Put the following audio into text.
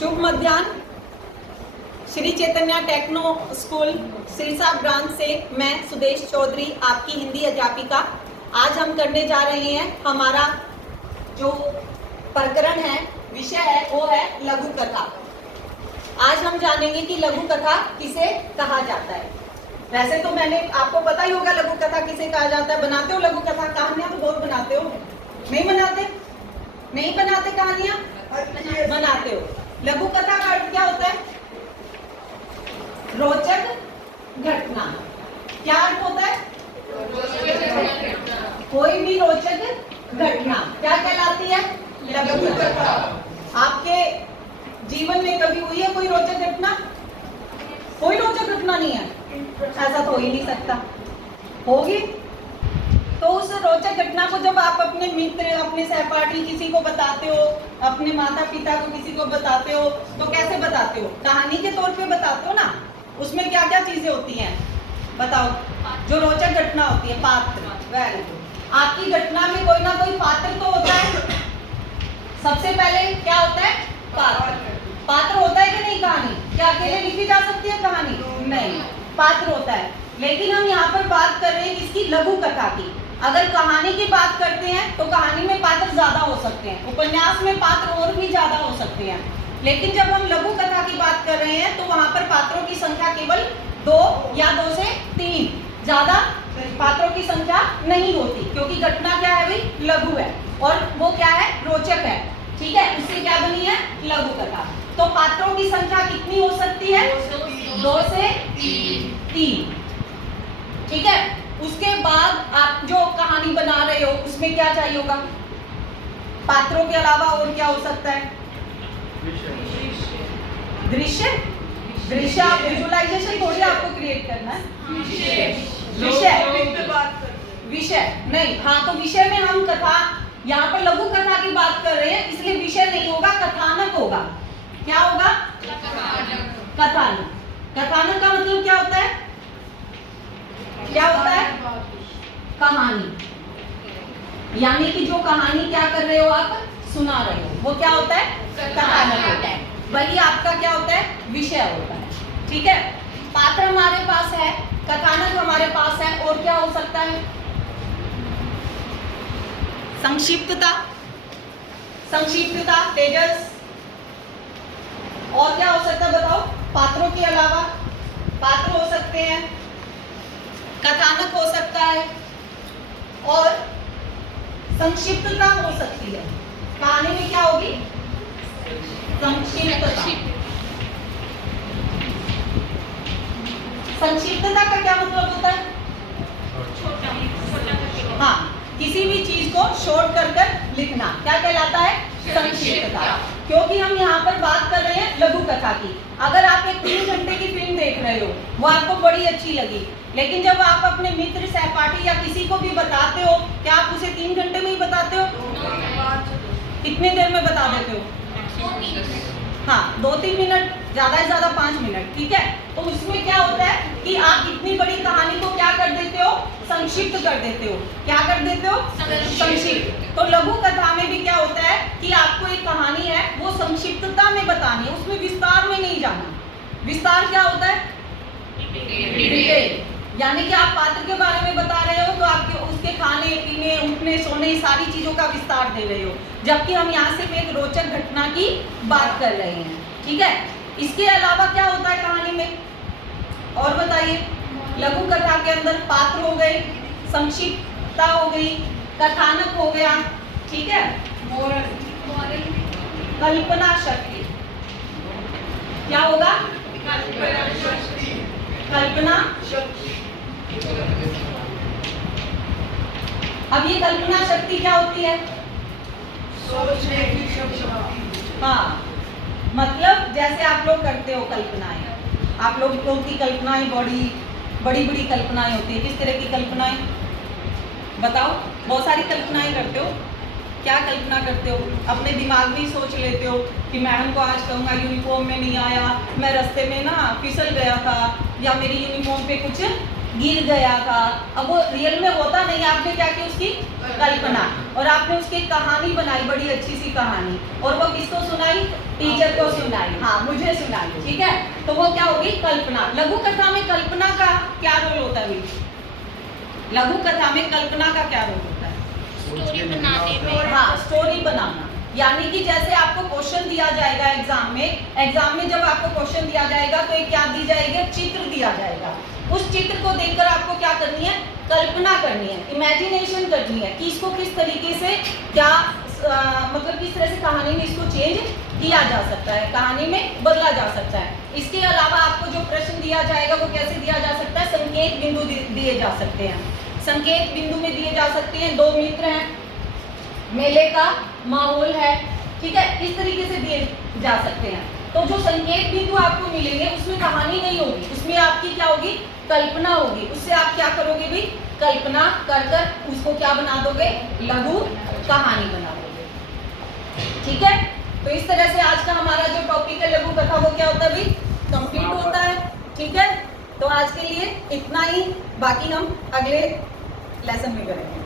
शुभ मध्याह्न। Shri Chaitanya techno school Sirsa branch से मैं सुदेश चौधरी आपकी हिंदी अध्यापिका। आज हम करने जा रहे हैं, हमारा जो प्रकरण है, विषय है, वो है लघु कथा। आज हम जानेंगे कि लघु कथा किसे कहा जाता है। वैसे तो मैंने आपको पता ही होगा लघु कथा किसे कहा जाता है। बनाते हो लघु कथा? कहानियां तो बहुत बनाते हो, नहीं बनाते? नहीं बनाते कहानियां? बनाते हो। लघु कथा का अर्थ क्या होता है? रोचक घटना। क्या अर्थ होता है? कोई भी रोचक घटना क्या कहलाती है? लघु कथा। आपके जीवन में कभी हुई है कोई रोचक घटना? कोई रोचक घटना नहीं है, ऐसा तो हो ही नहीं सकता। होगी तो उस रोचक घटना को जब आप अपने मित्र, अपने सहपाठी किसी को बताते हो, अपने माता पिता को किसी को बताते हो, तो कैसे बताते हो? कहानी के तौर पे बताते हो ना। उसमें क्या क्या चीजें होती हैं बताओ? जो रोचक घटना होती है, पात्र। Very good. आपकी घटना में कोई ना कोई पात्र तो होता है। सबसे पहले क्या होता है? पात्र। पात्र होता है कि नहीं कहानी? क्या अकेले लिखी जा सकती है कहानी? नहीं, पात्र होता है। लेकिन हम यहाँ पर बात कर रहे हैं किसकी? लघु कथा की। अगर कहानी की बात करते हैं तो कहानी में पात्र ज्यादा हो सकते हैं, उपन्यास में पात्र और भी ज्यादा हो सकते हैं। लेकिन जब हम लघु कथा की बात कर रहे हैं तो वहां पर पात्रों की संख्या केवल 2 या 2 से 3, ज्यादा पात्रों की संख्या नहीं होती, क्योंकि घटना क्या है भाई? लघु है, और वो क्या है? रोचक है। ठीक है, उससे क्या बनी है? लघु कथा। तो पात्रों की संख्या कितनी हो सकती है? 2 से 3। ठीक है। उसके बाद आप जो कहानी बना रहे हो उसमें क्या चाहिए होगा? पात्रों के अलावा और क्या हो सकता है? दृश्य। दृश्य आप विजुअलाइजेशन थोड़ी आपको क्रिएट करना है। विषय नहीं। हाँ, तो विषय में हम कथा, यहाँ पर लघु कथा की बात कर रहे हैं, इसलिए विषय नहीं होगा, कथानक होगा। क्या होगा? कथानक। कथानक का मतलब क्या होता है? क्या होता है? कहानी। यानी कि जो कहानी क्या कर रहे हो आप? सुना रहे हो, वो क्या होता है? कथानक होता है। वही आपका क्या होता है? विषय होता है। ठीक है। पात्र हमारे पास है, कथानक हमारे पास है, और क्या हो सकता है? संक्षिप्तता। संक्षिप्तता, तेजस। और क्या हो सकता है बताओ? पात्रों के अलावा पात्र हो सकते हैं, कथानक हो सकता है, और संक्षिप्तता हो सकती है। कहानी में क्या होगी? संक्षिप्तता। संक्षिप्तता का क्या मतलब होता है? हाँ, किसी भी चीज को शॉर्ट कर लिखना क्या कहलाता है? संक्षिप्तता। क्योंकि हम यहाँ पर बात कर रहे हैं लघु कथा की। अगर आप एक 3 घंटे की फिल्म देख रहे हो, वो आपको बड़ी अच्छी लगी, लेकिन जब आप अपने मित्र, सहपाठी या किसी को भी बताते हो, क्या आप उसे 3 घंटे में ही बताते हो? कितनी देर में बता देते हो? हाँ, 2-3 मिनट, ज्यादा से ज्यादा 5 मिनट। ठीक है। तो उसमें क्या होता है कि आप इतनी बड़ी कहानी को क्या कर देते हो? संक्षिप्त कर देते हो। क्या कर देते हो? संक्षिप्त। तो लघु कथा में भी क्या होता है कि आपको एक कहानी है, वो संक्षिप्तता में बतानी है, उसमें विस्तार में नहीं जाना। विस्तार क्या होता है? डिटेल। यानी कि आप पात्र के बारे में बता रहे हो तो आपके उसके खाने पीने, उठने, सोने, सारी चीजों का विस्तार दे रहे हो, जबकि हम यहाँ सिर्फ एक रोचक घटना की बात कर रहे हैं। ठीक है। इसके अलावा क्या होता है कहानी में? और बताइए। लघु कथा के अंदर पात्र हो गए, संक्षिप्तता हो गई, कथानक हो गया। ठीक है। कल्पना शक्ति। क्या होगा? कल्पना। अब ये कल्पना शक्ति क्या होती है? सोचने की क्षमता। हाँ, मतलब जैसे आप लोग करते हो कल्पनाएं, आप लोगों की कल्पनाएं बड़ी बड़ी कल्पनाएं होती है। किस तरह की कल्पनाएं बताओ? बहुत सारी कल्पनाएं करते हो। क्या कल्पना करते हो? अपने दिमाग में ही सोच लेते हो कि मैडम को आज कहूँगा यूनिफॉर्म में नहीं आया, मैं रास्ते में ना फिसल गया था, या मेरी यूनिफॉर्म पे कुछ गिर गया का, अब वो रियल में होता नहीं, आपने क्या की उसकी कल्पना, और आपने उसकी कहानी बनाई, बड़ी अच्छी सी कहानी, और वो किसको सुनाई? टीचर को सुनाई, हाँ मुझे सुनाई, ठीक है, तो वो क्या होगी? कल्पना। लघु कथा में कल्पना का क्या रोल होता है? लघु कथा में कल्पना का क्या रोल होता है? स्टोरी बनाने में। हाँ, स्टोरी बनाना, यानी कि जैसे आपको क्वेश्चन दिया जाएगा एग्जाम में जब आपको क्वेश्चन दिया जाएगा तो एक क्या दी जाएगी? चित्र दिया जाएगा। उस चित्र को देखकर आपको क्या करनी है? कल्पना करनी है, इमेजिनेशन करनी है कि इसको किस तरीके से क्या मतलब किस तरह से कहानी में इसको चेंज किया जा सकता है, कहानी में बदला जा सकता है। इसके अलावा आपको जो प्रश्न दिया जाएगा वो कैसे दिया जा सकता है? संकेत बिंदु दिए जा सकते हैं, संकेत बिंदु में दिए जा सकते हैं। दो मित्र हैं, मेले का माहौल है, ठीक है, इस तरीके से दिए जा सकते हैं। तो जो संकेत बिंदु आपको मिलेंगे उसमें कहानी नहीं होगी, उसमें आपकी क्या होगी? कल्पना होगी। उससे आप क्या करोगे भी? कल्पना कर कर उसको क्या बना दोगे? लघु कहानी बना दोगे, ठीक है। तो इस तरह से आज का हमारा जो टॉपिक है लघु कथा वो क्या होता है भी? कंप्लीट होता है, ठीक है। तो आज के लिए इतना ही, बाकी हम अगले लेसन में करेंगे।